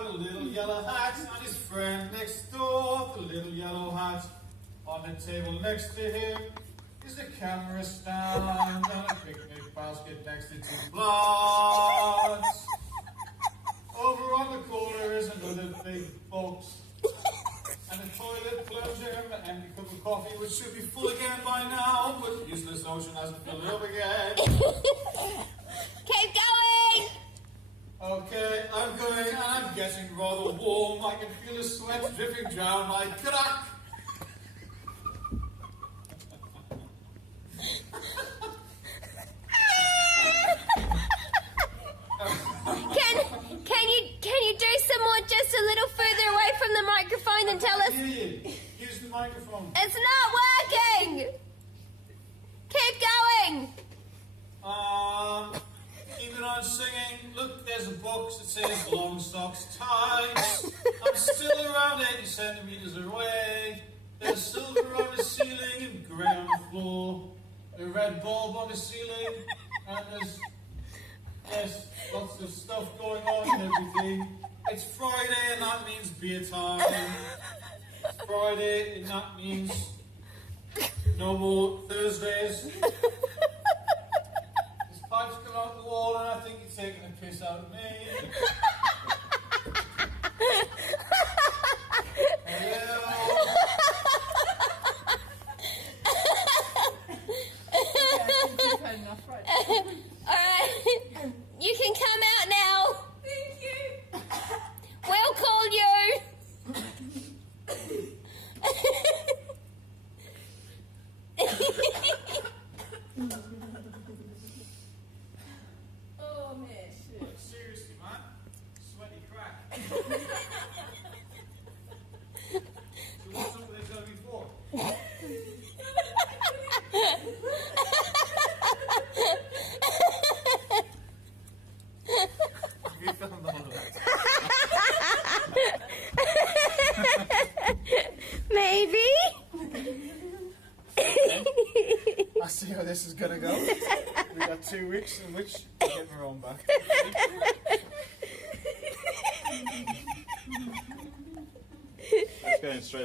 about a little yellow hat and his friend next door. The little yellow hat. On the table next to him is a camera stand and a picnic basket next to two plants. Over on the corner is another big box and a toilet plunger and an empty cup of coffee, which should be full again by now, but useless ocean hasn't filled it up again. Keep going! Okay, I'm going and I'm getting rather warm. I can feel the sweat dripping down my crack. Can you do some more just a little further away from the microphone and tell us? Use the microphone. It's not working! Keep going! Keeping on singing. Look, there's a box that says long socks tights. I'm still around 80 centimeters away. There's silver on the ceiling and grey on the floor. A red bulb on the ceiling, and there's lots of stuff going on and everything. It's Friday and that means beer time. It's Friday and that means no more Thursdays. This pipe's come out the wall and I think you're taking a piss out of me. Hello. Alright, you can come out now. Thank you. We'll call you. Oh man, shit. Seriously, man. Sweaty crack. So what's up with this going before? You filmed all of that. Maybe. I see how this is gonna go. We've got 2 weeks in which we're getting our own back. That's going straight.